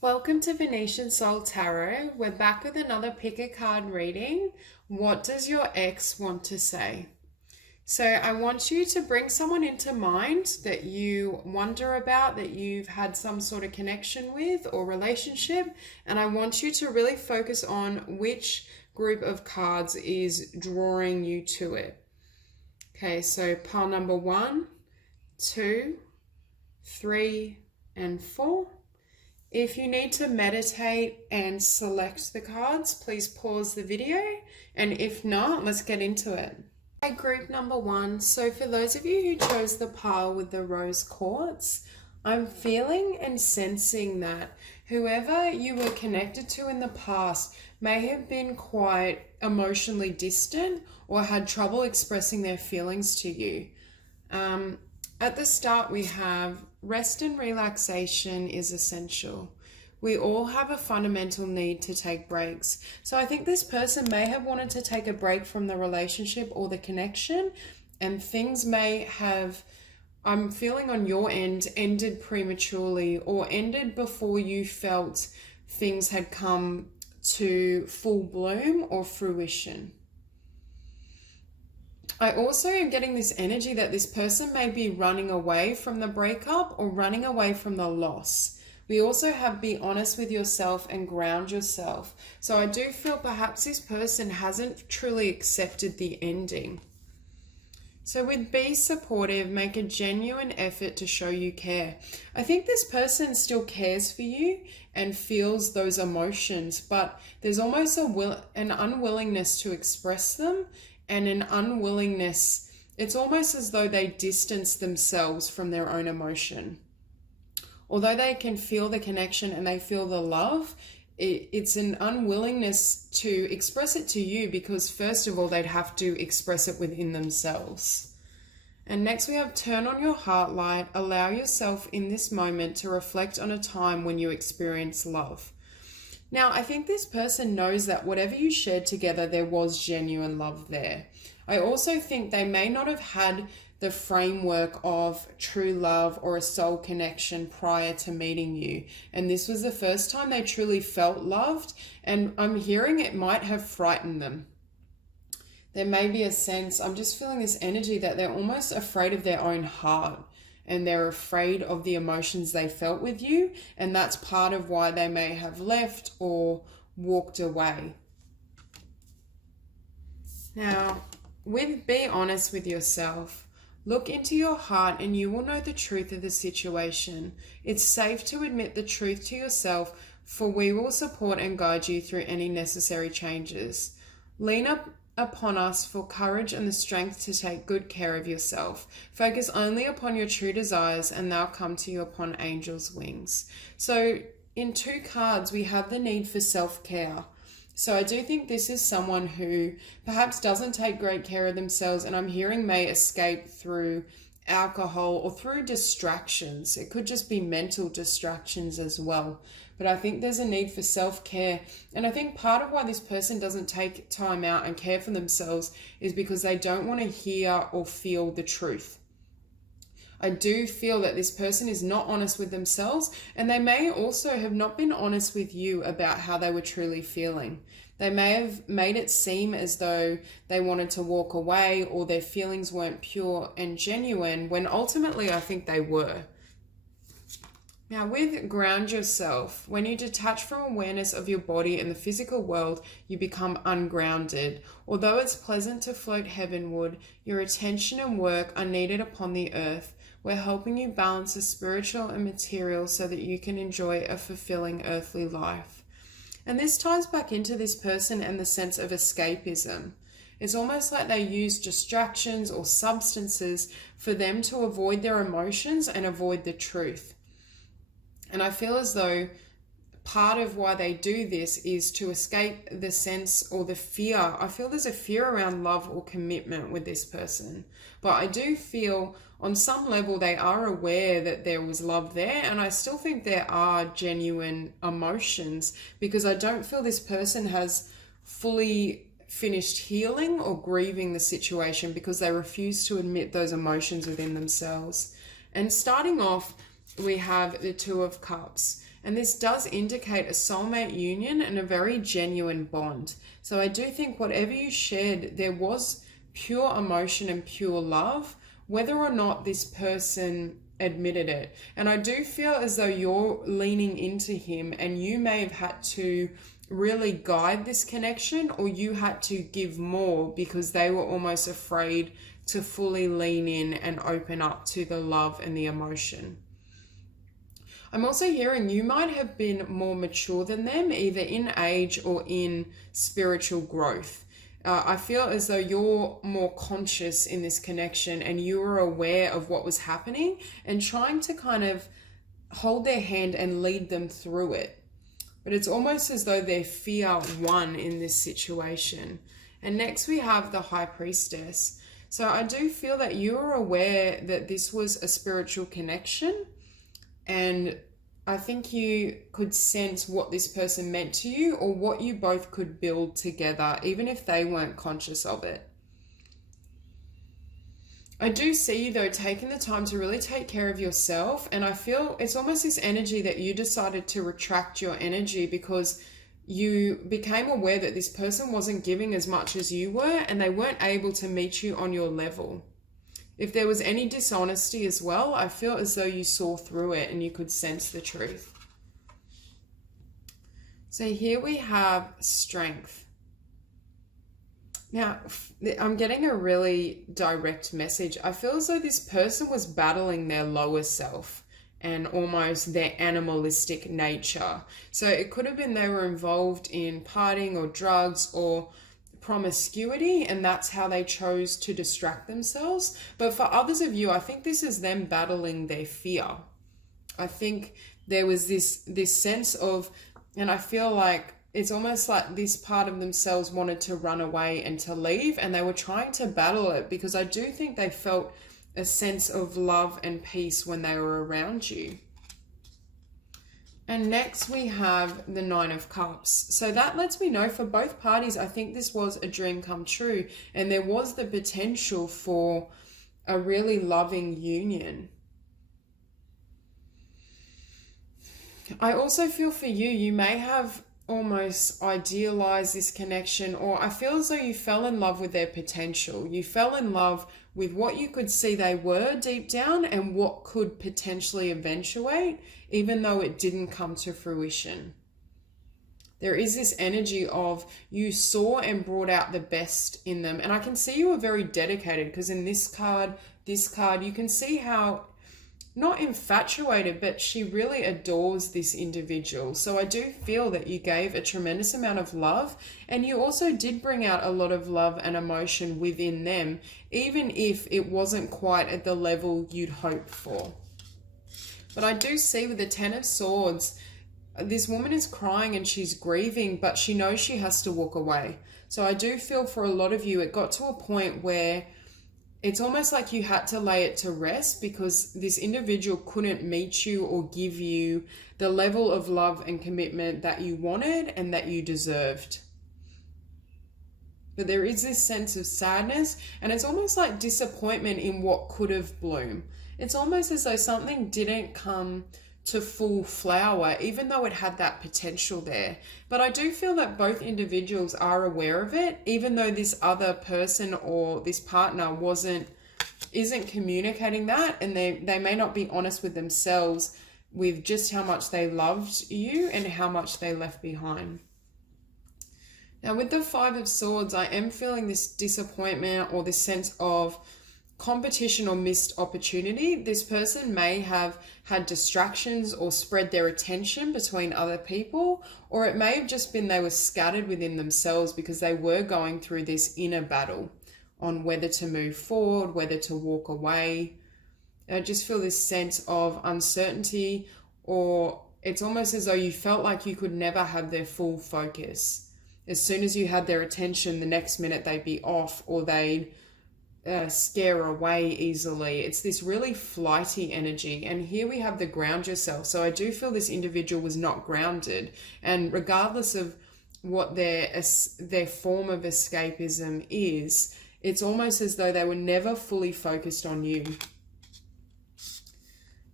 Welcome to Venusian Soul Tarot. We're back with another pick a card reading. What does your ex want to say? So I want you to bring someone into mind that you wonder about, that you've had some sort of connection with or relationship. And I want you to really focus on which group of cards is drawing you to it. Okay, so pile number 1, 2, 3, and 4. If you need to meditate and select the cards, please pause the video. And if not, let's get into it. Okay, group number 1. So for those of you who chose the pile with the rose quartz, I'm feeling and sensing that whoever you were connected to in the past may have been quite emotionally distant or had trouble expressing their feelings to you. At the start, we have rest and relaxation is essential. We all have a fundamental need to take breaks. So I think this person may have wanted to take a break from the relationship or the connection, and things may have, I'm feeling on your end, ended prematurely or ended before you felt things had come to full bloom or fruition. I also am getting this energy that this person may be running away from the breakup or running away from the loss. We also have be honest with yourself and ground yourself. So I do feel perhaps this person hasn't truly accepted the ending. So with be supportive, make a genuine effort to show you care. I think this person still cares for you and feels those emotions, but there's almost an unwillingness to express them. And an unwillingness, it's almost as though they distance themselves from their own emotion. Although they can feel the connection and they feel the love, it's an unwillingness to express it to you because first of all, they'd have to express it within themselves. And next we have turn on your heart light, allow yourself in this moment to reflect on a time when you experience love. Now, I think this person knows that whatever you shared together, there was genuine love there. I also think they may not have had the framework of true love or a soul connection prior to meeting you. And this was the first time they truly felt loved. And I'm hearing it might have frightened them. There may be a sense, I'm just feeling this energy that they're almost afraid of their own heart. And they're afraid of the emotions they felt with you, and that's part of why they may have left or walked away. Now, be honest with yourself. Look into your heart and you will know the truth of the situation. It's safe to admit the truth to yourself, for we will support and guide you through any necessary changes. Lean up upon us for courage and the strength to take good care of yourself. Focus only upon your true desires and they'll come to you upon angels' wings. So in 2 cards, we have the need for self-care. So I do think this is someone who perhaps doesn't take great care of themselves, and I'm hearing may escape through alcohol or through distractions. It could just be mental distractions as well. But I think there's a need for self-care. And I think part of why this person doesn't take time out and care for themselves is because they don't want to hear or feel the truth. I do feel that this person is not honest with themselves, and they may also have not been honest with you about how they were truly feeling. They may have made it seem as though they wanted to walk away or their feelings weren't pure and genuine, when ultimately I think they were. Now with ground yourself, when you detach from awareness of your body and the physical world, you become ungrounded. Although it's pleasant to float heavenward, your attention and work are needed upon the earth. We're helping you balance the spiritual and material so that you can enjoy a fulfilling earthly life. And this ties back into this person and the sense of escapism. It's almost like they use distractions or substances for them to avoid their emotions and avoid the truth. And I feel as though part of why they do this is to escape the sense or the fear. I feel there's a fear around love or commitment with this person. But I do feel on some level they are aware that there was love there, and I still think there are genuine emotions, because I don't feel this person has fully finished healing or grieving the situation because they refuse to admit those emotions within themselves. And starting off, we have the 2 of Cups. And this does indicate a soulmate union and a very genuine bond. So I do think whatever you shared, there was pure emotion and pure love, whether or not this person admitted it. And I do feel as though you're leaning into him, and you may have had to really guide this connection, or you had to give more because they were almost afraid to fully lean in and open up to the love and the emotion. I'm also hearing you might have been more mature than them, either in age or in spiritual growth. I feel as though you're more conscious in this connection, and you were aware of what was happening and trying to kind of hold their hand and lead them through it. But it's almost as though their fear won in this situation. And next we have the High Priestess. So I do feel that you are aware that this was a spiritual connection, and I think you could sense what this person meant to you, or what you both could build together, even if they weren't conscious of it. I do see you though taking the time to really take care of yourself, and I feel it's almost this energy that you decided to retract your energy because you became aware that this person wasn't giving as much as you were, and they weren't able to meet you on your level. If there was any dishonesty as well, I feel as though you saw through it and you could sense the truth. So here we have Strength. Now, I'm getting a really direct message. I feel as though this person was battling their lower self and almost their animalistic nature. So it could have been they were involved in partying or drugs or promiscuity, and that's how they chose to distract themselves. But for others of you, I think this is them battling their fear. I think there was this sense of, and I feel like it's almost like this part of themselves wanted to run away and to leave, and they were trying to battle it because I do think they felt a sense of love and peace when they were around you. And next we have the Nine of Cups. So that lets me know for both parties, I think this was a dream come true, and there was the potential for a really loving union. I also feel for you, you may have almost idealized this connection, or I feel as though you fell in love with their potential. You fell in love with what you could see they were deep down and what could potentially eventuate, even though it didn't come to fruition. There is this energy of you saw and brought out the best in them. And I can see you were very dedicated, because in this card, you can see how, not infatuated, but she really adores this individual. So I do feel that you gave a tremendous amount of love, and you also did bring out a lot of love and emotion within them, even if it wasn't quite at the level you'd hoped for. But I do see with the Ten of Swords, this woman is crying and she's grieving, but she knows she has to walk away. So I do feel for a lot of you, it got to a point where it's almost like you had to lay it to rest, because this individual couldn't meet you or give you the level of love and commitment that you wanted and that you deserved. But there is this sense of sadness, and it's almost like disappointment in what could have bloomed. It's almost as though something didn't come to full flower, even though it had that potential there. But I do feel that both individuals are aware of it, even though this other person or this partner isn't communicating that, and they may not be honest with themselves with just how much they loved you and how much they left behind. Now with the Five of Swords, I am feeling this disappointment or this sense of competition or missed opportunity. This person may have had distractions or spread their attention between other people, or it may have just been they were scattered within themselves because they were going through this inner battle on whether to move forward, whether to walk away. I just feel this sense of uncertainty, or it's almost as though you felt like you could never have their full focus. As soon as you had their attention, the next minute they'd be off, or they'd scare away easily. It's this really flighty energy. And here we have the ground yourself. So I do feel this individual was not grounded, and regardless of what their form of escapism is, it's almost as though they were never fully focused on you.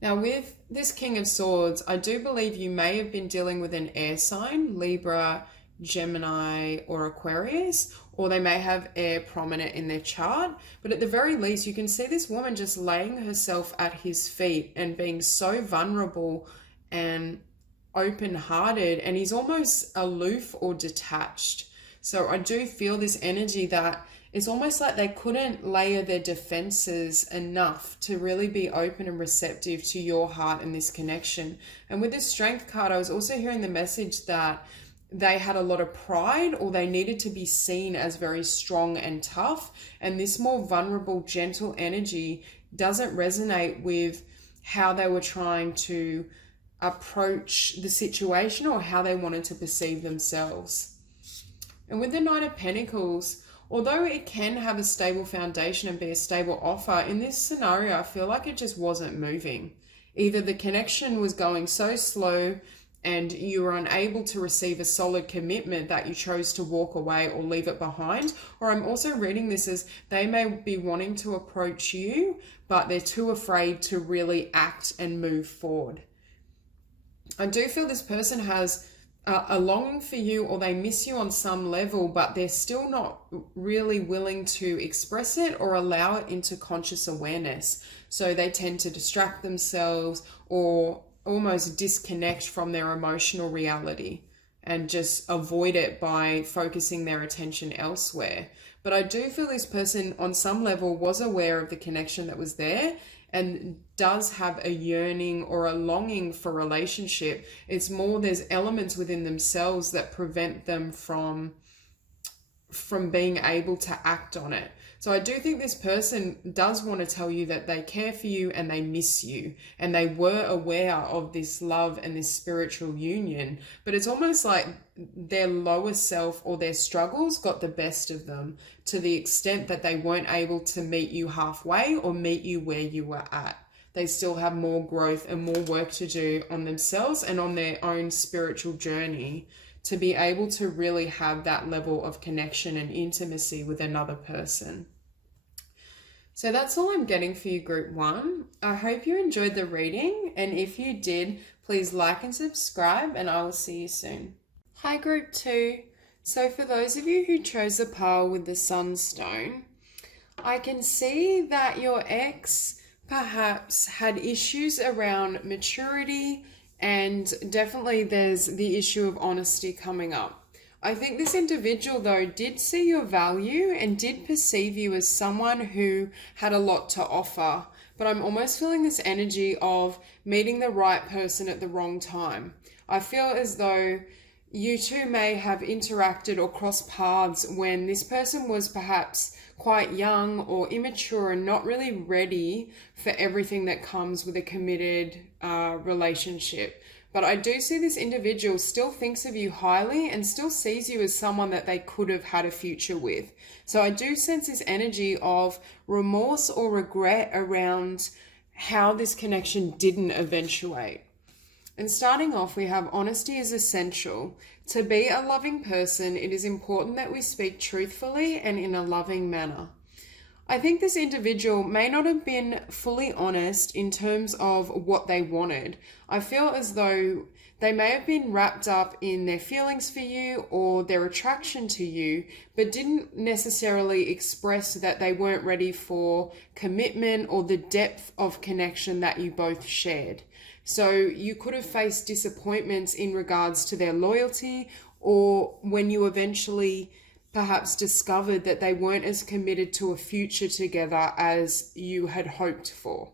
Now, with this King of Swords, I do believe you may have been dealing with an air sign, Libra, Gemini, or Aquarius, or they may have air prominent in their chart. But at the very least, you can see this woman just laying herself at his feet and being so vulnerable and open-hearted, and he's almost aloof or detached. So I do feel this energy that it's almost like they couldn't layer their defenses enough to really be open and receptive to your heart and this connection. And with this Strength card, I was also hearing the message that they had a lot of pride, or they needed to be seen as very strong and tough. And this more vulnerable, gentle energy doesn't resonate with how they were trying to approach the situation or how they wanted to perceive themselves. And with the Knight of Pentacles, although it can have a stable foundation and be a stable offer, in this scenario, I feel like it just wasn't moving. Either the connection was going so slow and you were unable to receive a solid commitment that you chose to walk away or leave it behind. Or I'm also reading this as they may be wanting to approach you, but they're too afraid to really act and move forward. I do feel this person has a longing for you, or they miss you on some level, but they're still not really willing to express it or allow it into conscious awareness. So they tend to distract themselves or almost disconnect from their emotional reality and just avoid it by focusing their attention elsewhere. But I do feel this person on some level was aware of the connection that was there and does have a yearning or a longing for relationship. It's more there's elements within themselves that prevent them from being able to act on it. So I do think this person does want to tell you that they care for you and they miss you, and they were aware of this love and this spiritual union, but it's almost like their lower self or their struggles got the best of them to the extent that they weren't able to meet you halfway or meet you where you were at. They still have more growth and more work to do on themselves and on their own spiritual journey to be able to really have that level of connection and intimacy with another person. So that's all I'm getting for you, Group 1. I hope you enjoyed the reading, and if you did, please like and subscribe, and I will see you soon. Hi, Group 2. So for those of you who chose the pile with the Sunstone, I can see that your ex perhaps had issues around maturity, and definitely there's the issue of honesty coming up. I think this individual, though, did see your value and did perceive you as someone who had a lot to offer. But I'm almost feeling this energy of meeting the right person at the wrong time. I feel as though you two may have interacted or crossed paths when this person was perhaps quite young or immature and not really ready for everything that comes with a committed relationship. But I do see this individual still thinks of you highly and still sees you as someone that they could have had a future with. So I do sense this energy of remorse or regret around how this connection didn't eventuate. And starting off, we have honesty is essential. To be a loving person, it is important that we speak truthfully and in a loving manner. I think this individual may not have been fully honest in terms of what they wanted. I feel as though they may have been wrapped up in their feelings for you or their attraction to you, but didn't necessarily express that they weren't ready for commitment or the depth of connection that you both shared. So you could have faced disappointments in regards to their loyalty, or when you eventually perhaps discovered that they weren't as committed to a future together as you had hoped for.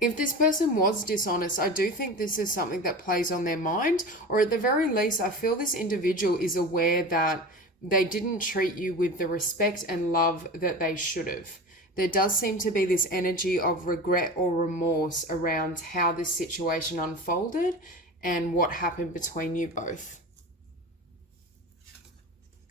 If this person was dishonest, I do think this is something that plays on their mind, or at the very least, I feel this individual is aware that they didn't treat you with the respect and love that they should have. There does seem to be this energy of regret or remorse around how this situation unfolded and what happened between you both.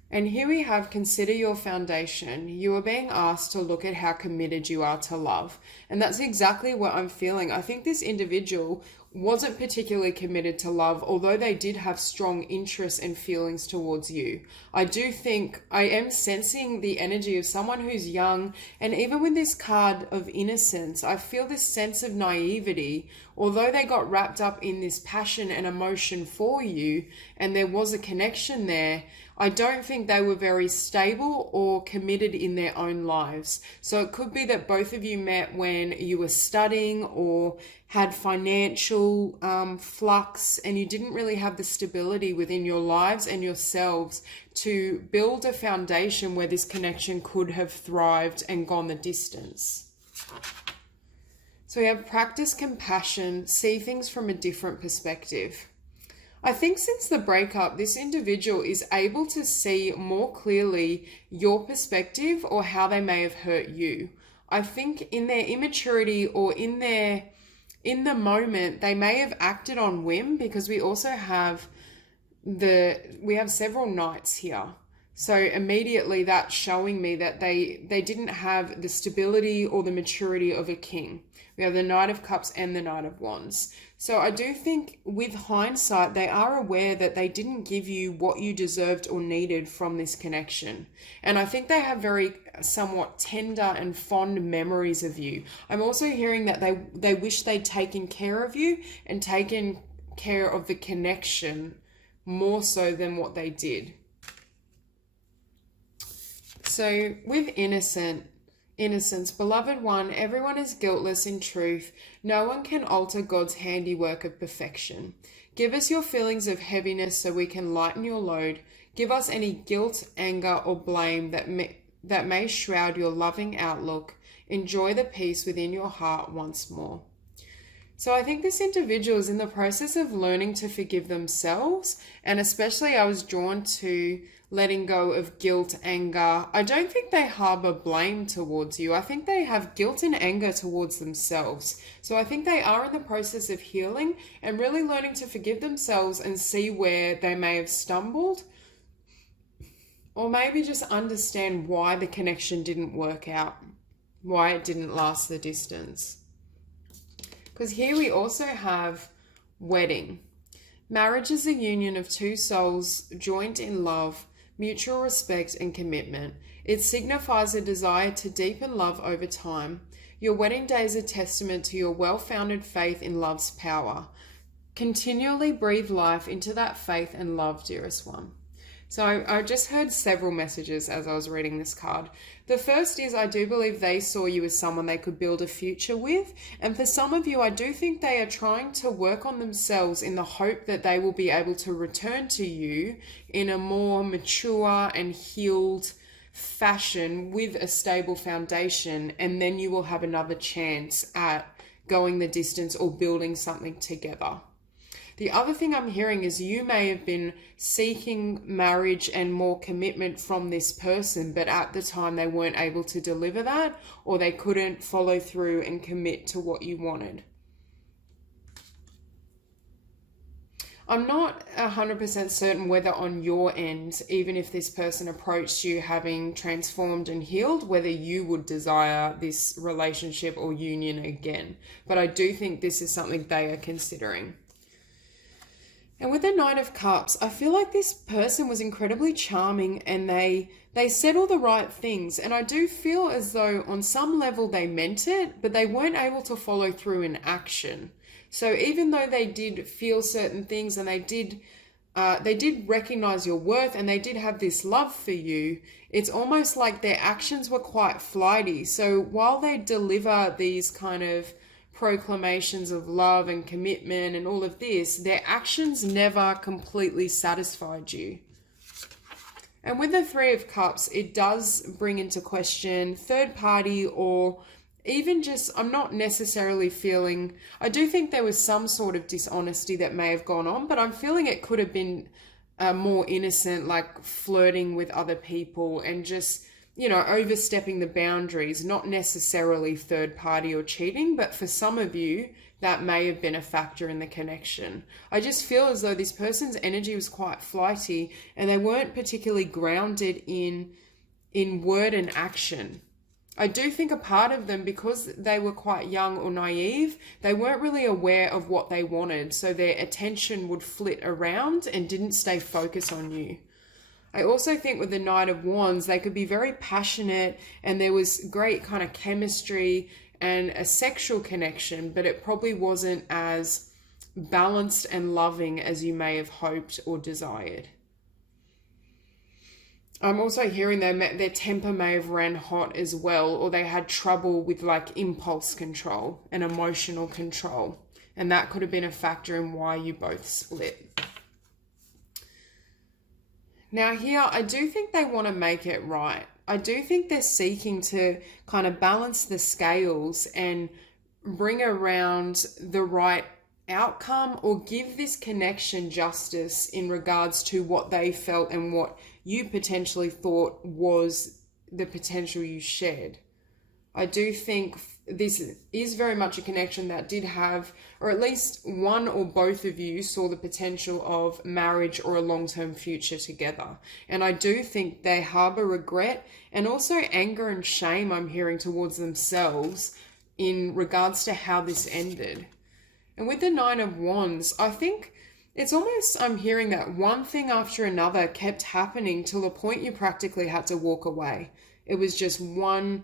And here we have, consider your foundation. You are being asked to look at how committed you are to love. And that's exactly what I'm feeling. I think this individual wasn't particularly committed to love, although they did have strong interests and feelings towards you. I do think I am sensing the energy of someone who's young, and even with this card of innocence, I feel this sense of naivety. Although they got wrapped up in this passion and emotion for you, and there was a connection there, I don't think they were very stable or committed in their own lives. So it could be that both of you met when you were studying or had financial flux, and you didn't really have the stability within your lives and yourselves to build a foundation where this connection could have thrived and gone the distance. So we have practice compassion, see things from a different perspective. I think since the breakup, this individual is able to see more clearly your perspective or how they may have hurt you. I think in their immaturity or in the moment, they may have acted on whim, because we also have several knights here. So immediately that's showing me that they didn't have the stability or the maturity of a king. We have the Knight of Cups and the Knight of Wands. So I do think with hindsight, they are aware that they didn't give you what you deserved or needed from this connection. And I think they have very somewhat tender and fond memories of you. I'm also hearing that they wish they'd taken care of you and taken care of the connection more so than what they did. So with innocence, beloved one, everyone is guiltless in truth. No one can alter God's handiwork of perfection. Give us your feelings of heaviness so we can lighten your load. Give us any guilt, anger, or blame that may shroud your loving outlook. Enjoy the peace within your heart once more. So I think this individual is in the process of learning to forgive themselves, and especially I was drawn to letting go of guilt, anger. I don't think they harbor blame towards you. I think they have guilt and anger towards themselves. So I think they are in the process of healing and really learning to forgive themselves and see where they may have stumbled, or maybe just understand why the connection didn't work out, why it didn't last the distance. Because here we also have wedding. Marriage is a union of two souls joined in love, mutual respect and commitment. It signifies a desire to deepen love over time. Your wedding day is a testament to your well-founded faith in love's power. Continually breathe life into that faith and love, dearest one. So I just heard several messages as I was reading this card. The first is, I do believe they saw you as someone they could build a future with. And for some of you, I do think they are trying to work on themselves in the hope that they will be able to return to you in a more mature and healed fashion with a stable foundation. And then you will have another chance at going the distance or building something together. The other thing I'm hearing is you may have been seeking marriage and more commitment from this person, but at the time they weren't able to deliver that, or they couldn't follow through and commit to what you wanted. I'm not 100% certain whether on your end, even if this person approached you having transformed and healed, whether you would desire this relationship or union again. But I do think this is something they are considering. And with the Knight of Cups, I feel like this person was incredibly charming and they said all the right things. And I do feel as though on some level they meant it, but they weren't able to follow through in action. So even though they did feel certain things and they did recognize your worth and they did have this love for you, it's almost like their actions were quite flighty. So while they deliver these kind of proclamations of love and commitment and all of this, their actions never completely satisfied you. And with the Three of Cups, it does bring into question third party, or even just, I'm not necessarily feeling, I do think there was some sort of dishonesty that may have gone on, but I'm feeling it could have been more innocent, like flirting with other people and just, you know, overstepping the boundaries, not necessarily third party or cheating, but for some of you, that may have been a factor in the connection. I just feel as though this person's energy was quite flighty and they weren't particularly grounded in word and action. I do think a part of them, because they were quite young or naive, they weren't really aware of what they wanted. So their attention would flit around and didn't stay focused on you. I also think with the Knight of Wands, they could be very passionate and there was great kind of chemistry and a sexual connection, but it probably wasn't as balanced and loving as you may have hoped or desired. I'm also hearing their temper may have ran hot as well, or they had trouble with like impulse control and emotional control. And that could have been a factor in why you both split. Now here, I do think they want to make it right. I do think they're seeking to kind of balance the scales and bring around the right outcome, or give this connection justice in regards to what they felt and what you potentially thought was the potential you shared. I do think this is very much a connection that did have, or at least one or both of you saw the potential of marriage or a long-term future together. And I do think they harbor regret and also anger and shame, I'm hearing, towards themselves in regards to how this ended. And with the Nine of Wands, I think it's almost, I'm hearing that one thing after another kept happening till the point you practically had to walk away. It was just one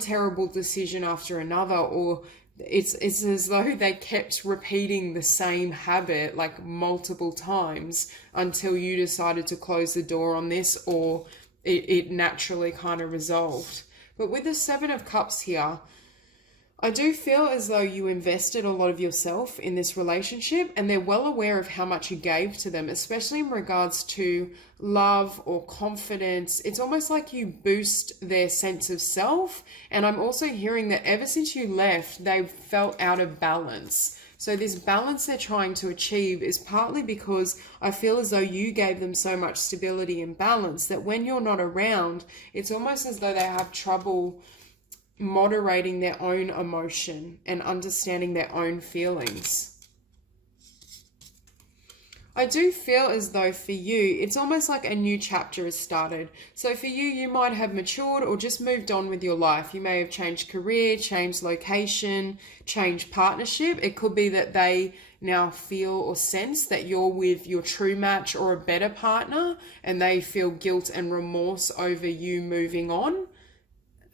terrible decision after another, or it's as though they kept repeating the same habit like multiple times until you decided to close the door on this, or it naturally kind of resolved. But with the Seven of Cups here, I do feel as though you invested a lot of yourself in this relationship, and they're well aware of how much you gave to them, especially in regards to love or confidence. It's almost like you boost their sense of self. And I'm also hearing that ever since you left, they've felt out of balance. So this balance they're trying to achieve is partly because I feel as though you gave them so much stability and balance that when you're not around, it's almost as though they have trouble moderating their own emotion and understanding their own feelings. I do feel as though for you, it's almost like a new chapter has started. So for you, you might have matured or just moved on with your life. You may have changed career, changed location, changed partnership. It could be that they now feel or sense that you're with your true match or a better partner, and they feel guilt and remorse over you moving on.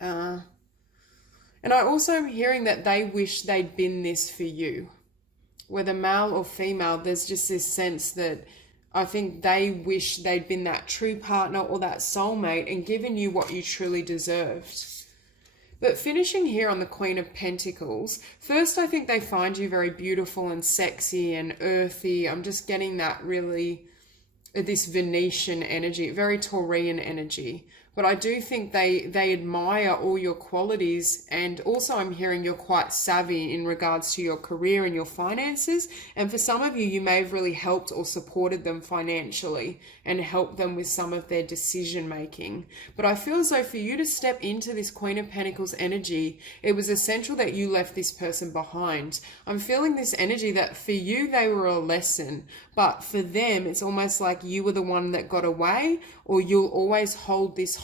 And I also am hearing that they wish they'd been this for you. Whether male or female, there's just this sense that I think they wish they'd been that true partner or that soulmate and given you what you truly deserved. But finishing here on the Queen of Pentacles, first I think they find you very beautiful and sexy and earthy. I'm just getting that really, this Venusian energy, very Taurian energy. But I do think they admire all your qualities, and also I'm hearing you're quite savvy in regards to your career and your finances. And for some of you, you may have really helped or supported them financially and helped them with some of their decision making. But I feel as though for you to step into this Queen of Pentacles energy, it was essential that you left this person behind. I'm feeling this energy that for you, they were a lesson, but for them, it's almost like you were the one that got away, or you'll always hold this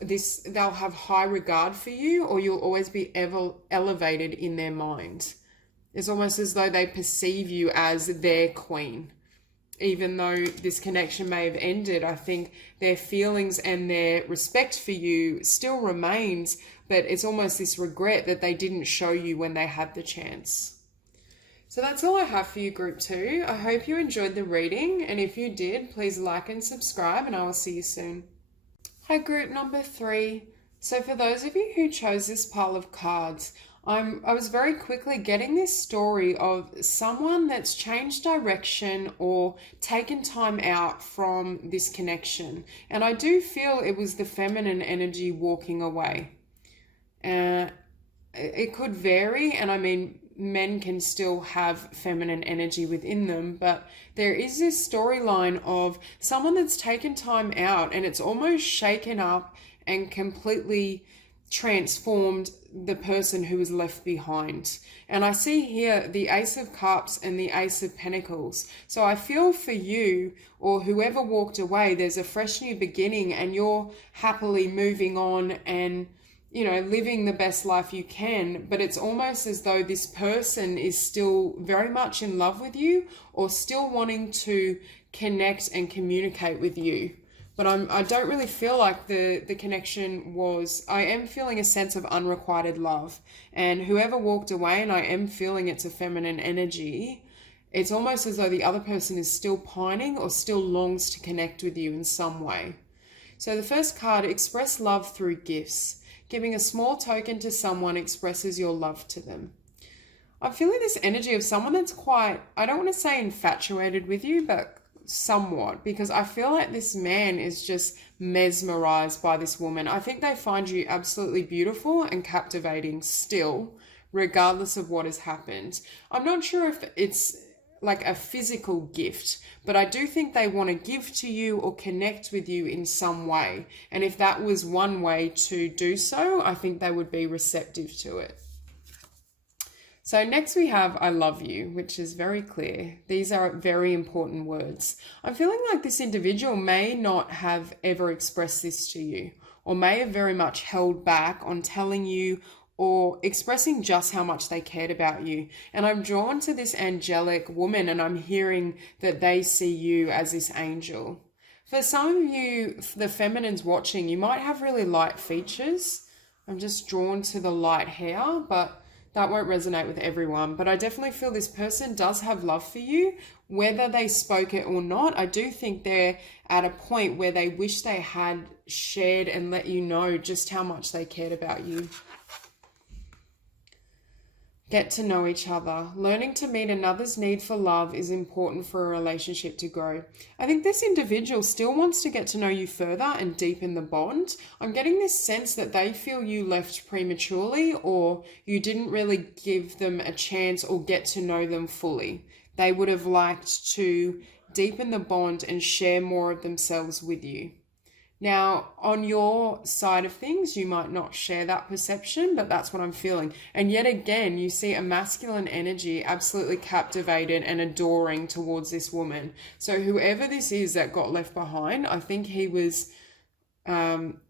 they'll have high regard for you, or you'll always be elevated in their mind. It's almost as though they perceive you as their queen. Even though this connection may have ended, I think their feelings and their respect for you still remains, but it's almost this regret that they didn't show you when they had the chance. So that's all I have for you, Group 2. I hope you enjoyed the reading, and if you did, please like and subscribe, and I will see you soon. Hi, Group number 3. So for those of you who chose this pile of cards, I was very quickly getting this story of someone that's changed direction or taken time out from this connection. And I do feel it was the feminine energy walking away. It could vary, and I mean, men can still have feminine energy within them, but there is this storyline of someone that's taken time out and it's almost shaken up and completely transformed the person who was left behind. And I see here the Ace of Cups and the Ace of Pentacles. So I feel for you, or whoever walked away, there's a fresh new beginning and you're happily moving on and, you know, living the best life you can. But it's almost as though this person is still very much in love with you or still wanting to connect and communicate with you. But I don't really feel like the connection was, I am feeling a sense of unrequited love. And whoever walked away, and I am feeling it's a feminine energy, it's almost as though the other person is still pining or still longs to connect with you in some way. So the first card, express love through gifts. Giving a small token to someone expresses your love to them. I'm feeling this energy of someone that's quite, I don't want to say infatuated with you, but somewhat, because I feel like this man is just mesmerized by this woman. I think they find you absolutely beautiful and captivating still, regardless of what has happened. I'm not sure if it's like a physical gift, but I do think they want to give to you or connect with you in some way. And if that was one way to do so, I think they would be receptive to it. So next we have I love you, which is very clear. These are very important words. I'm feeling like this individual may not have ever expressed this to you, or may have very much held back on telling you or expressing just how much they cared about you. And I'm drawn to this angelic woman, and I'm hearing that they see you as this angel. For some of you, the feminines watching, you might have really light features. I'm just drawn to the light hair, but that won't resonate with everyone. But I definitely feel this person does have love for you, whether they spoke it or not. I do think they're at a point where they wish they had shared and let you know just how much they cared about you. Get to know each other. Learning to meet another's need for love is important for a relationship to grow. I think this individual still wants to get to know you further and deepen the bond. I'm getting this sense that they feel you left prematurely, or you didn't really give them a chance or get to know them fully. They would have liked to deepen the bond and share more of themselves with you. Now, on your side of things, you might not share that perception, but that's what I'm feeling. And yet again, you see a masculine energy absolutely captivated and adoring towards this woman. So whoever this is that got left behind, I think he was,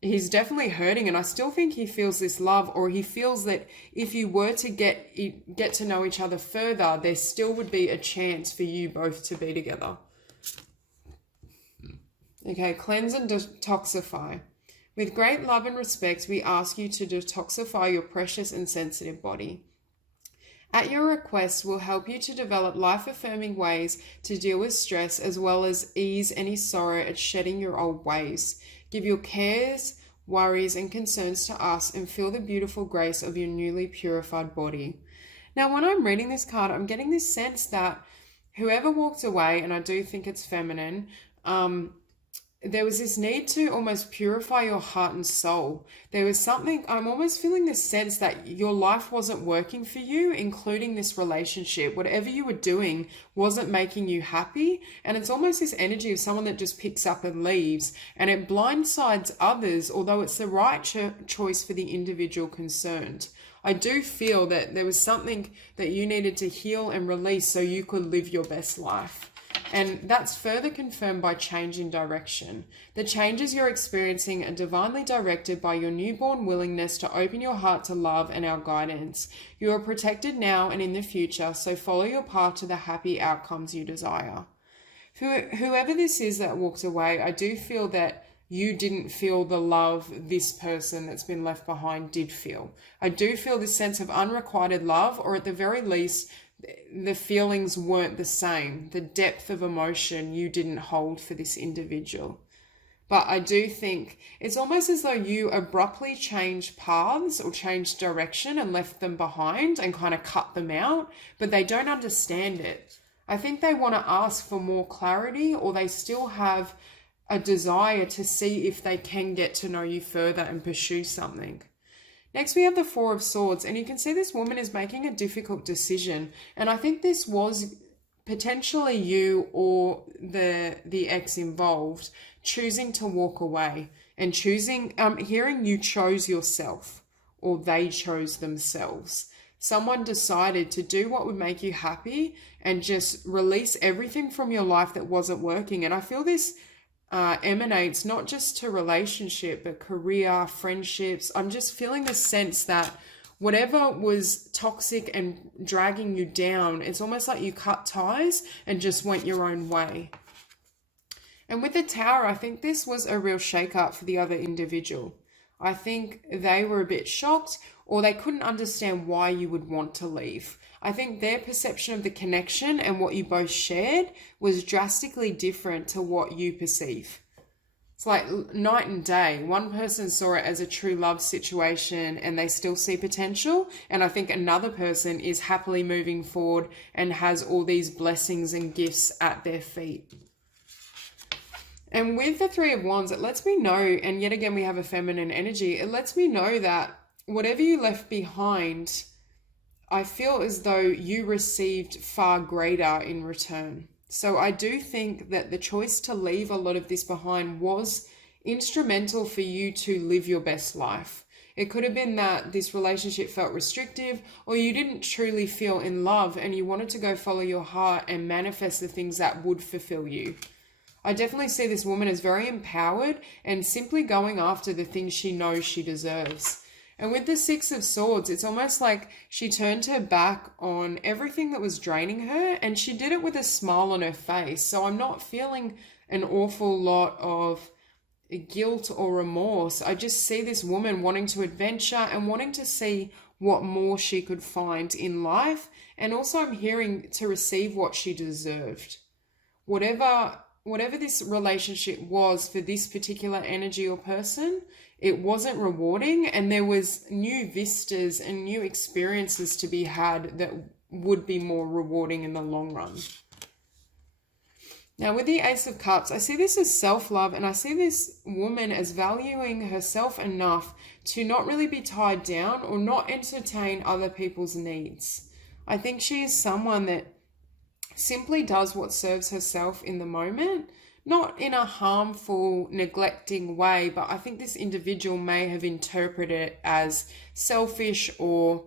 he's definitely hurting. And I still think he feels this love, or he feels that if you were to get to know each other further, there still would be a chance for you both to be together. Okay, cleanse and detoxify. With great love and respect, we ask you to detoxify your precious and sensitive body. At your request, we'll help you to develop life-affirming ways to deal with stress, as well as ease any sorrow at shedding your old ways. Give your cares, worries, and concerns to us, and feel the beautiful grace of your newly purified body. Now, when I'm reading this card, I'm getting this sense that whoever walked away, and I do think it's feminine, there was this need to almost purify your heart and soul. There was something, I'm almost feeling this sense that your life wasn't working for you, including this relationship. Whatever you were doing wasn't making you happy. And it's almost this energy of someone that just picks up and leaves, and it blindsides others, although it's the right choice for the individual concerned. I do feel that there was something that you needed to heal and release so you could live your best life. And that's further confirmed by change in direction. The changes you're experiencing are divinely directed by your newborn willingness to open your heart to love and our guidance. You are protected now and in the future, so follow your path to the happy outcomes you desire. Whoever this is that walked away, I do feel that you didn't feel the love this person that's been left behind did feel. I do feel this sense of unrequited love, or at the very least, the feelings weren't the same. The depth of emotion you didn't hold for this individual. But I do think it's almost as though you abruptly changed paths or changed direction and left them behind and kind of cut them out, but they don't understand it. I think they want to ask for more clarity, or they still have a desire to see if they can get to know you further and pursue something. Next, we have the Four of Swords, and you can see this woman is making a difficult decision. And I think this was potentially you or the ex involved choosing to walk away and choosing, hearing you chose yourself. or they chose themselves. Someone decided to do what would make you happy and just release everything from your life that wasn't working. And I feel this emanates not just to relationship, but career, friendships. I'm just feeling the sense that whatever was toxic and dragging you down, it's almost like you cut ties and just went your own way. And with the Tower, I think this was a real shake-up for the other individual. I think they were a bit shocked, or they couldn't understand why you would want to leave. I think their perception of the connection and what you both shared was drastically different to what you perceive. It's like night and day. One person saw it as a true love situation and they still see potential. And I think another person is happily moving forward and has all these blessings and gifts at their feet. And with the Three of Wands, it lets me know, and yet again we have a feminine energy, it lets me know that whatever you left behind, I feel as though you received far greater in return. So I do think that the choice to leave a lot of this behind was instrumental for you to live your best life. It could have been that this relationship felt restrictive, or you didn't truly feel in love and you wanted to go follow your heart and manifest the things that would fulfill you. I definitely see this woman as very empowered and simply going after the things she knows she deserves. And with the Six of Swords, it's almost like she turned her back on everything that was draining her, and she did it with a smile on her face. So I'm not feeling an awful lot of guilt or remorse. I just see this woman wanting to adventure and wanting to see what more she could find in life. And also I'm hearing to receive what she deserved. Whatever this relationship was for this particular energy or person, it wasn't rewarding, and there was new vistas and new experiences to be had that would be more rewarding in the long run. Now with the Ace of Cups, I see this as self-love, and I see this woman as valuing herself enough to not really be tied down or not entertain other people's needs. I think she is someone that simply does what serves herself in the moment, not in a harmful, neglecting way, but I think this individual may have interpreted it as selfish or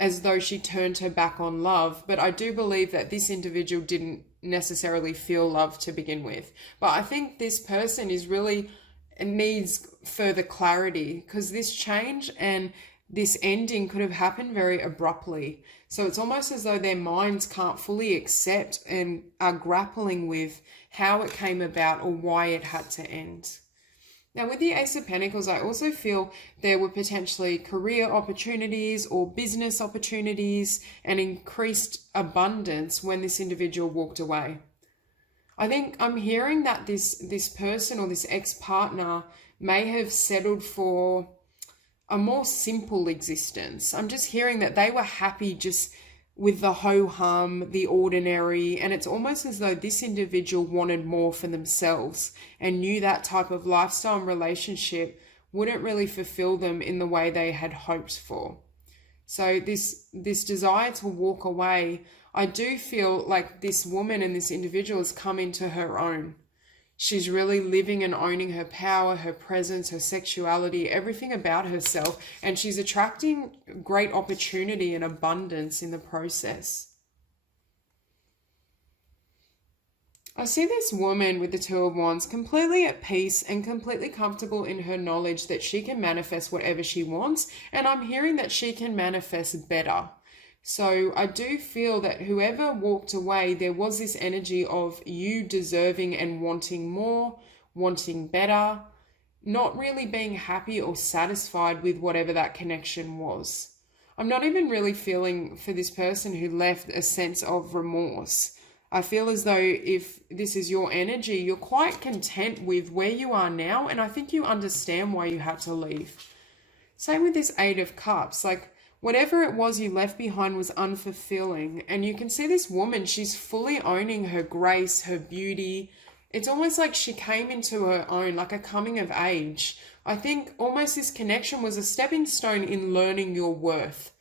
as though she turned her back on love. But I do believe that this individual didn't necessarily feel love to begin with. But I think this person is really needs further clarity, because this change and this ending could have happened very abruptly. So it's almost as though their minds can't fully accept and are grappling with how it came about or why it had to end. Now with the Ace of Pentacles, I also feel there were potentially career opportunities or business opportunities and increased abundance when this individual walked away. I think I'm hearing that this person or this ex-partner may have settled for a more simple existence. I'm just hearing that they were happy just with the ho-hum, the ordinary, and it's almost as though this individual wanted more for themselves and knew that type of lifestyle and relationship wouldn't really fulfill them in the way they had hoped for. So this desire to walk away, I do feel like this woman and this individual has come into her own. She's really living and owning her power, her presence, her sexuality, everything about herself. And she's attracting great opportunity and abundance in the process. I see this woman with the Two of Wands completely at peace and completely comfortable in her knowledge that she can manifest whatever she wants. And I'm hearing that she can manifest better. So I do feel that whoever walked away, there was this energy of you deserving and wanting more, wanting better, not really being happy or satisfied with whatever that connection was. I'm not even really feeling for this person who left a sense of remorse. I feel as though if this is your energy, you're quite content with where you are now, and I think you understand why you had to leave. Same with this Eight of Cups, like whatever it was you left behind was unfulfilling. And you can see this woman, she's fully owning her grace, her beauty. It's almost like she came into her own, like a coming of age. I think almost this connection was a stepping stone in learning your worth.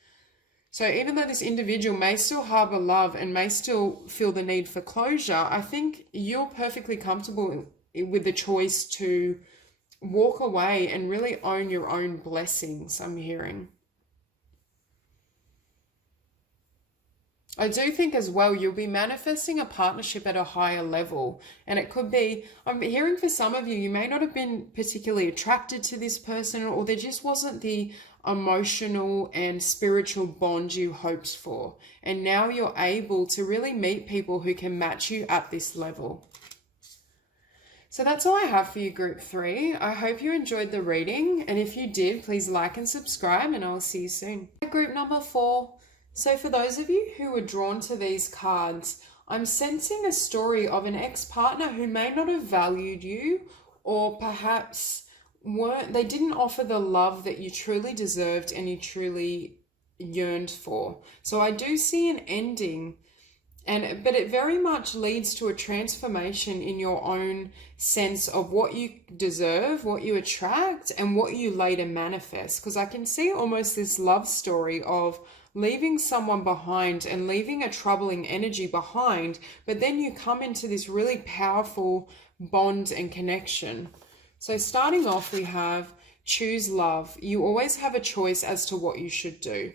So even though this individual may still harbor love and may still feel the need for closure, I think you're perfectly comfortable with the choice to walk away and really own your own blessings, I'm hearing. I do think as well you'll be manifesting a partnership at a higher level. And it could be, I'm hearing for some of you, you may not have been particularly attracted to this person, or there just wasn't the emotional and spiritual bond you hoped for. And now you're able to really meet people who can match you at this level. So that's all I have for you, Group 3. I hope you enjoyed the reading. And if you did, please like and subscribe, and I'll see you soon. Group number 4. So for those of you who were drawn to these cards, I'm sensing a story of an ex-partner who may not have valued you, or perhaps they didn't offer the love that you truly deserved and you truly yearned for. So I do see an ending, but it very much leads to a transformation in your own sense of what you deserve, what you attract, and what you later manifest. Because I can see almost this love story of leaving someone behind and leaving a troubling energy behind, but then you come into this really powerful bond and connection. So starting off, we have choose love. You always have a choice as to what you should do.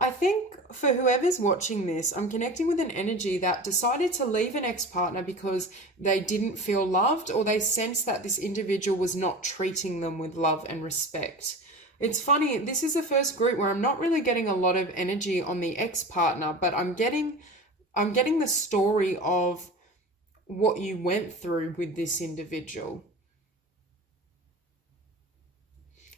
I think for whoever's watching this, I'm connecting with an energy that decided to leave an ex-partner because they didn't feel loved, or they sensed that this individual was not treating them with love and respect. It's funny, this is the first group where I'm not really getting a lot of energy on the ex-partner, but I'm getting the story of what you went through with this individual.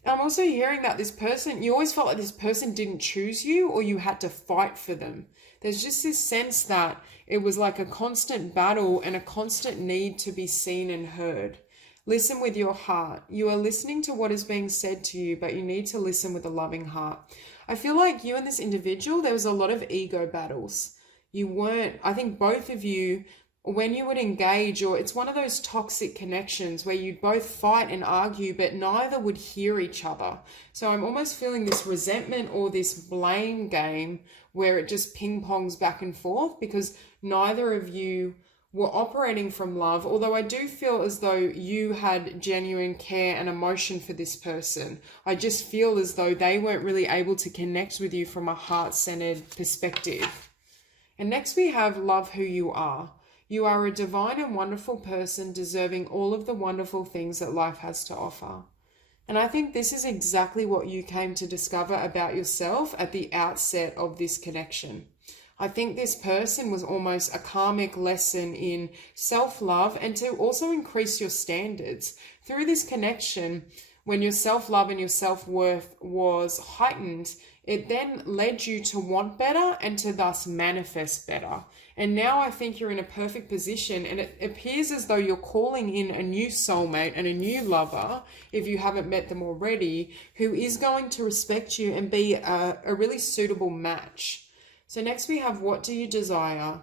I'm also hearing that this person, you always felt like this person didn't choose you, or you had to fight for them. There's just this sense that it was like a constant battle and a constant need to be seen and heard. Listen with your heart. You are listening to what is being said to you, but you need to listen with a loving heart. I feel like you and this individual, there was a lot of ego battles. I think both of you, when you would engage, or it's one of those toxic connections where you both fight and argue, but neither would hear each other. So I'm almost feeling this resentment or this blame game where it just ping pongs back and forth because neither of you were operating from love, although I do feel as though you had genuine care and emotion for this person. I just feel as though they weren't really able to connect with you from a heart-centered perspective. And next we have love who you are. You are a divine and wonderful person deserving all of the wonderful things that life has to offer. And I think this is exactly what you came to discover about yourself at the outset of this connection. I think this person was almost a karmic lesson in self-love and to also increase your standards. Through this connection, when your self-love and your self-worth was heightened, it then led you to want better and to thus manifest better. And now I think you're in a perfect position, and it appears as though you're calling in a new soulmate and a new lover, if you haven't met them already, who is going to respect you and be a really suitable match. So next we have, what do you desire?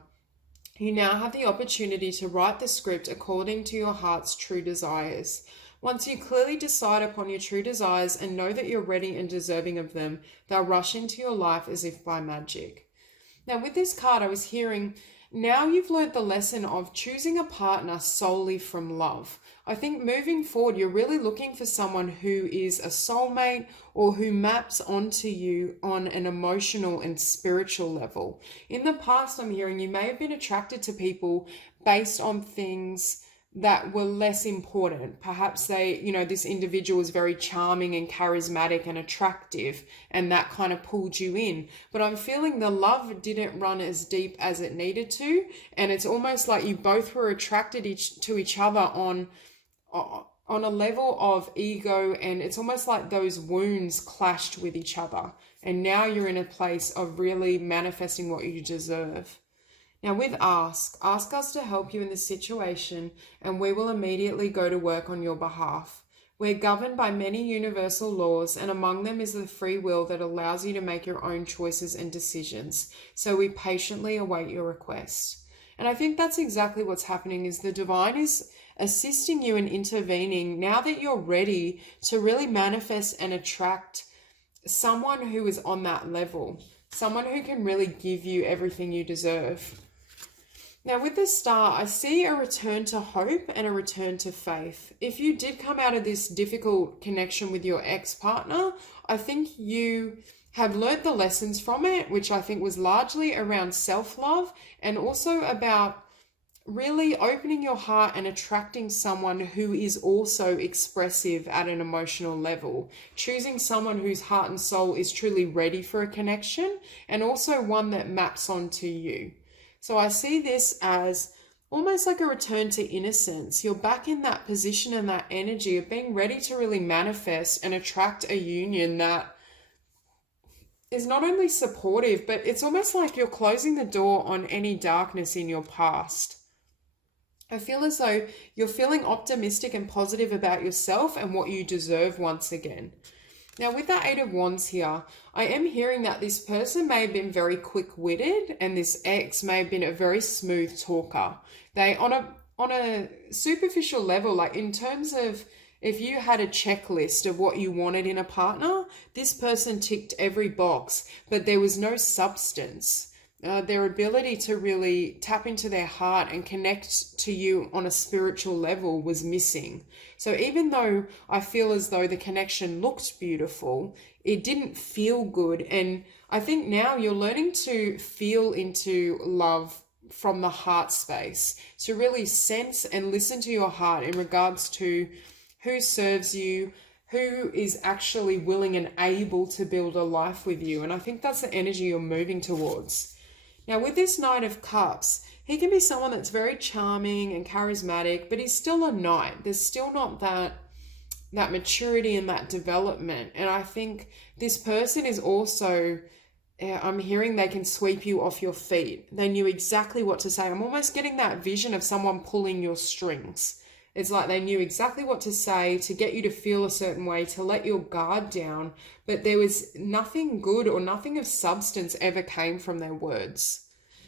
You now have the opportunity to write the script according to your heart's true desires. Once you clearly decide upon your true desires and know that you're ready and deserving of them, they'll rush into your life as if by magic. Now with this card, I was hearing, now you've learned the lesson of choosing a partner solely from love. I think moving forward, you're really looking for someone who is a soulmate or who maps onto you on an emotional and spiritual level. In the past, I'm hearing you may have been attracted to people based on things that were less important. Perhaps this individual was very charming and charismatic and attractive, and that kind of pulled you in. But I'm feeling the love didn't run as deep as it needed to, and it's almost like you both were attracted to each other on a level of ego, and it's almost like those wounds clashed with each other. And now you're in a place of really manifesting what you deserve. Now with ask us to help you in this situation, and we will immediately go to work on your behalf. We're governed by many universal laws, and among them is the free will that allows you to make your own choices and decisions. So we patiently await your request. And I think that's exactly what's happening, is the divine is assisting you and intervening now that you're ready to really manifest and attract someone who is on that level, someone who can really give you everything you deserve. Now with the Star, I see a return to hope and a return to faith. If you did come out of this difficult connection with your ex-partner, I think you have learnt the lessons from it, which I think was largely around self-love and also about really opening your heart and attracting someone who is also expressive at an emotional level, choosing someone whose heart and soul is truly ready for a connection, and also one that maps onto you. So I see this as almost like a return to innocence. You're back in that position and that energy of being ready to really manifest and attract a union that is not only supportive, but it's almost like you're closing the door on any darkness in your past. I feel as though you're feeling optimistic and positive about yourself and what you deserve once again. Now, with that Eight of Wands here, I am hearing that this person may have been very quick-witted and this ex may have been a very smooth talker. They, on a superficial level, like in terms of if you had a checklist of what you wanted in a partner, this person ticked every box, but there was no substance. Their ability to really tap into their heart and connect to you on a spiritual level was missing. So even though I feel as though the connection looked beautiful, it didn't feel good. And I think now you're learning to feel into love from the heart space, to really sense and listen to your heart in regards to who serves you, who is actually willing and able to build a life with you. And I think that's the energy you're moving towards. Now, with this Knight of Cups, he can be someone that's very charming and charismatic, but he's still a knight. There's still not that maturity and that development. And I think this person is also, I'm hearing they can sweep you off your feet. They knew exactly what to say. I'm almost getting that vision of someone pulling your strings. It's like they knew exactly what to say to get you to feel a certain way, to let your guard down, but there was nothing good or nothing of substance ever came from their words.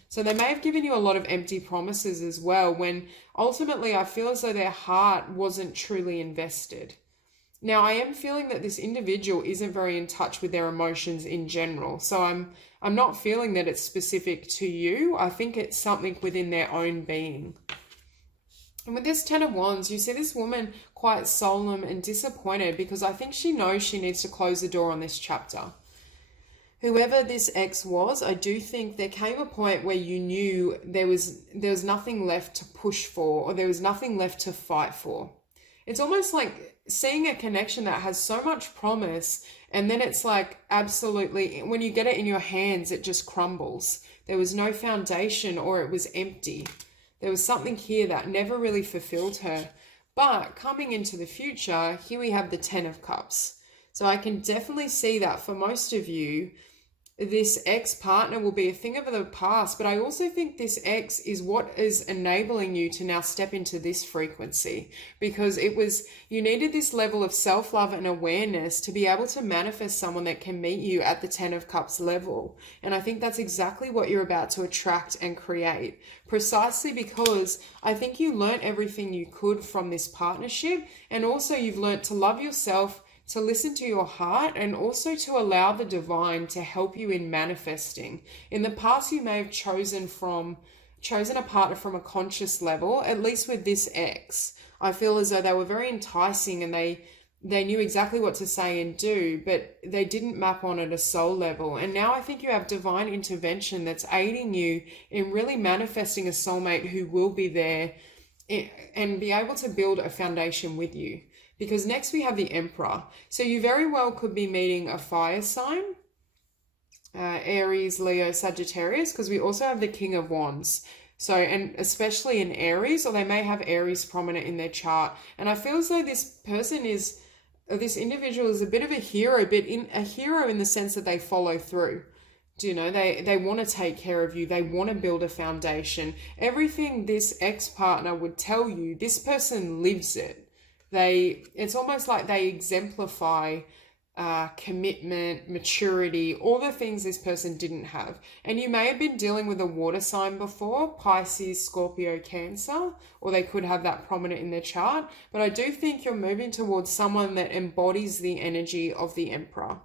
So they may have given you a lot of empty promises as well, when ultimately I feel as though their heart wasn't truly invested. Now, I am feeling that this individual isn't very in touch with their emotions in general. So I'm not feeling that it's specific to you. I think it's something within their own being. And with this Ten of Wands, you see this woman quite solemn and disappointed because I think she knows she needs to close the door on this chapter. Whoever this ex was, I do think there came a point where you knew there was nothing left to push for, or there was nothing left to fight for. It's almost like seeing a connection that has so much promise, and then it's like absolutely, when you get it in your hands, it just crumbles. There was no foundation, or it was empty. There was something here that never really fulfilled her. But coming into the future, here we have the Ten of Cups. So I can definitely see that for most of you, this ex-partner will be a thing of the past, but I also think this ex is what is enabling you to now step into this frequency, because you needed this level of self-love and awareness to be able to manifest someone that can meet you at the Ten of Cups level. And I think that's exactly what you're about to attract and create, precisely because I think you learned everything you could from this partnership, and also you've learned to love yourself, to listen to your heart, and also to allow the divine to help you in manifesting. In the past, you may have chosen a partner from a conscious level, at least with this ex. I feel as though they were very enticing and they knew exactly what to say and do, but they didn't map on at a soul level. And now I think you have divine intervention that's aiding you in really manifesting a soulmate who will be there and be able to build a foundation with you. Because next we have the Emperor. So you very well could be meeting a fire sign, Aries, Leo, Sagittarius, because we also have the King of Wands. So, and especially in Aries, or they may have Aries prominent in their chart. And I feel as though this individual is a bit of a hero, a hero in the sense that they follow through. Do you know, they want to take care of you. They want to build a foundation. Everything this ex-partner would tell you, this person lives it. It's almost like they exemplify commitment, maturity, all the things this person didn't have. And you may have been dealing with a water sign before, Pisces, Scorpio, Cancer, or they could have that prominent in their chart. But I do think you're moving towards someone that embodies the energy of the Emperor.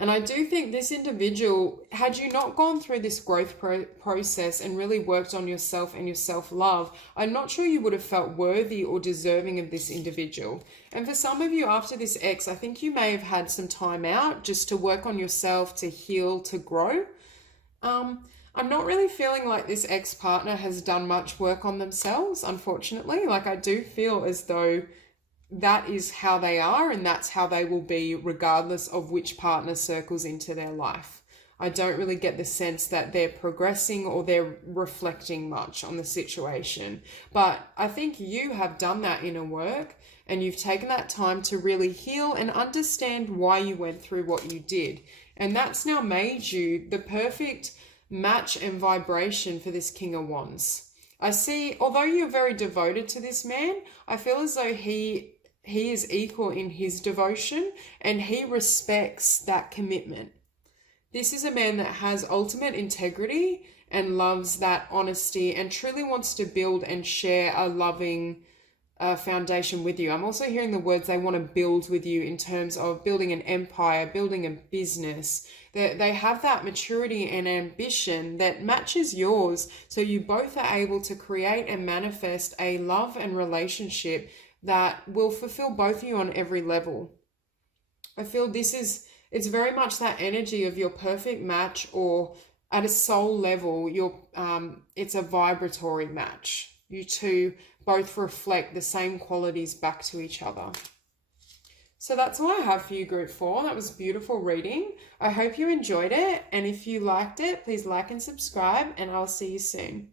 And I do think this individual, had you not gone through this growth process and really worked on yourself and your self-love, I'm not sure you would have felt worthy or deserving of this individual. And for some of you after this ex, I think you may have had some time out just to work on yourself, to heal, to grow. I'm not really feeling like this ex-partner has done much work on themselves, unfortunately. Like, I do feel as though that is how they are and that's how they will be regardless of which partner circles into their life. I don't really get the sense that they're progressing or they're reflecting much on the situation. But I think you have done that inner work and you've taken that time to really heal and understand why you went through what you did. And that's now made you the perfect match and vibration for this King of Wands. I see, although you're very devoted to this man, I feel as though he is equal in his devotion and he respects that commitment. This is a man that has ultimate integrity and loves that honesty and truly wants to build and share a loving foundation with you. I'm also hearing the words they want to build with you in terms of building an empire, building a business. They have that maturity and ambition that matches yours. So you both are able to create and manifest a love and relationship that will fulfill both of you on every level. I feel it's very much that energy of your perfect match, or at a soul level, it's a vibratory match. You two both reflect the same qualities back to each other. So that's all I have for you, Group 4. That was beautiful reading. I hope you enjoyed it. And if you liked it, please like and subscribe, and I'll see you soon.